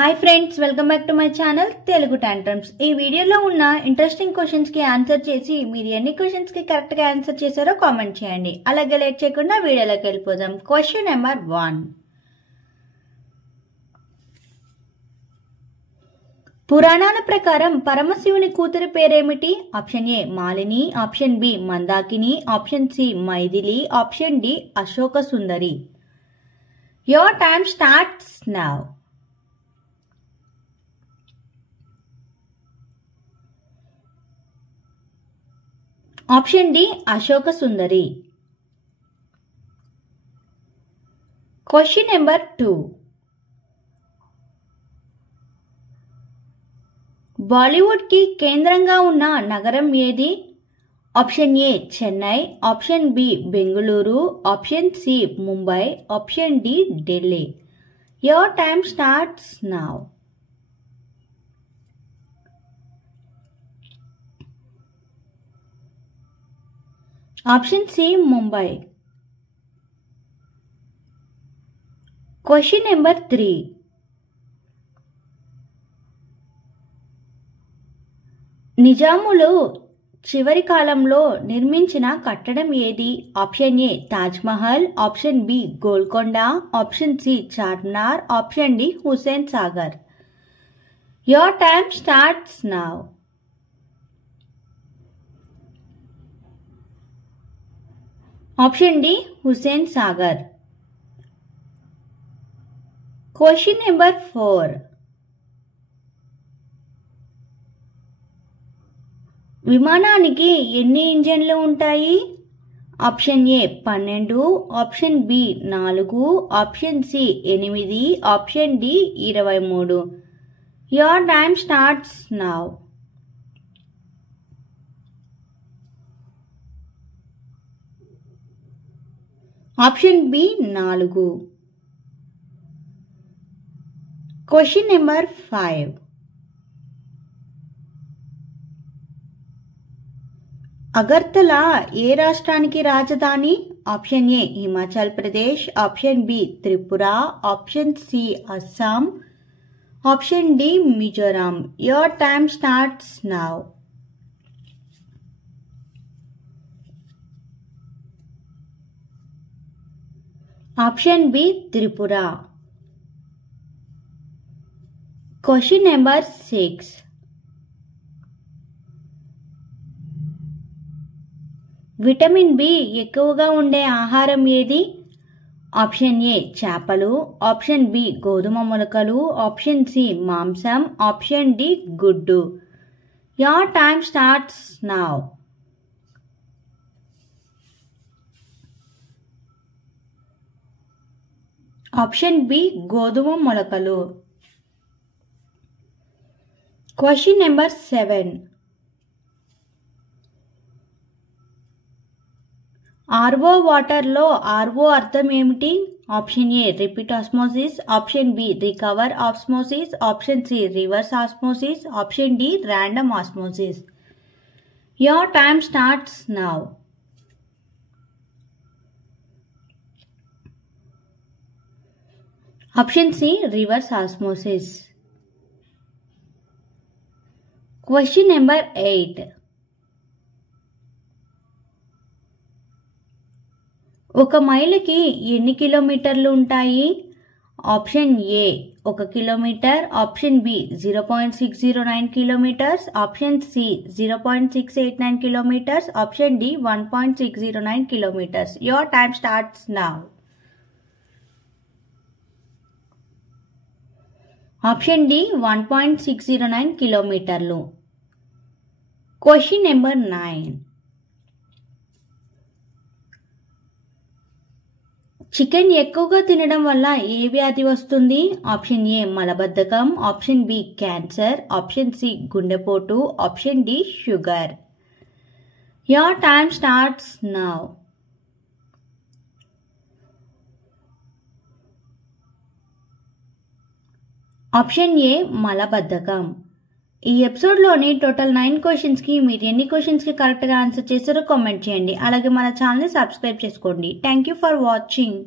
Hi friends, welcome back to my channel Telugu tantrums. ఈ వీడియోలో ఉన్న ఇంట్రెస్టింగ్ క్వశ్చన్స్ కి ఆన్సర్ చేసి మీరు ఎన్ని క్వశ్చన్స్ కి కరెక్ట్ గా ఆన్సర్ చేశారో కామెంట్ చేయండి. అలాగే లేట్ చేయకుండా వీడియోలోకి వెళ్ళిపోదాం. Question number 1. పురాణాల ప్రకారం పరమశివుని కూతురి పేరేమిటి? Option A Malini, option B Mandakini, option C Mythili, option D Ashoka Sundari. Your time starts now. Option D Ashoka Sundari. Question number 2. Bollywood కి కేంద్రంగా ఉన్న నగరం ఏది? Option A Chennai, option B Bengaluru, option C Mumbai, option D Delhi. Your time starts now. Option C Mumbai. Question number 3. నిజాములు చివరి కాలంలో నిర్మించిన కట్టడం ఏది? Option A Taj Mahal, option B Golconda, option C Charminar, option D Hussain Sagar. Your time starts now. Option D Hussain Sagar. Question number 4. విమానానికి ఎన్ని ఇంజన్లు ఉంటాయి? Option A 12, option B 4, option C 8, option D 23. Your time starts now. Option B 4. Question number 5. Agartala ఏ రాష్ట్రానికి రాజధాని? Option A Himachal Pradesh, option B Tripura, option C Assam, option D Mizoram. Your time starts now. Option B Tripura. Question number 6. Vitamin B ఎక్కువగా ఉండే ఆహారం ఏది? Option ఏ చేపలు, option B గోధుమ మొలకలు, ఆప్షన్ సి మాంసం, ఆప్షన్ డి గుడ్డు. Your time starts now. Option B గోధుమ మొలకలు. Question number 7. ఆర్ఓ వాటర్లో ఆర్ఓ అర్థం ఏమిటి? Option A repeat osmosis, option B recover osmosis, option C reverse osmosis, option D random osmosis. Your time starts now. Option C reverse osmosis. Question number 8. ఒక మైలుకి ఎన్ని కిలోమీటర్లు ఉంటాయి? Option A 1 kilometre, option B 0.609 kilometres, option C 0.689 kilometres, option D 1.609 kilometres. Your time starts now. Option D 1.609 కిలోమీటర్లు. Question number 9. Chicken ఎక్కువగా తినడం వల్ల ఏ వ్యాధి వస్తుంది? ఆప్షన్ ఏ మలబద్ధకం, option B cancer, option C గుండెపోటు, option D sugar. Your time starts now. Option A మలబద్ధకం. ఈ ఎపిసోడ్లోని టోటల్ 9 క్వశ్చన్స్కి మీరు ఎన్ని క్వశ్చన్స్కి కరెక్ట్గా ఆన్సర్ చేశారో కామెంట్ చేయండి. అలాగే మన ఛానల్ని సబ్స్క్రైబ్ చేసుకోండి. Thank you for watching.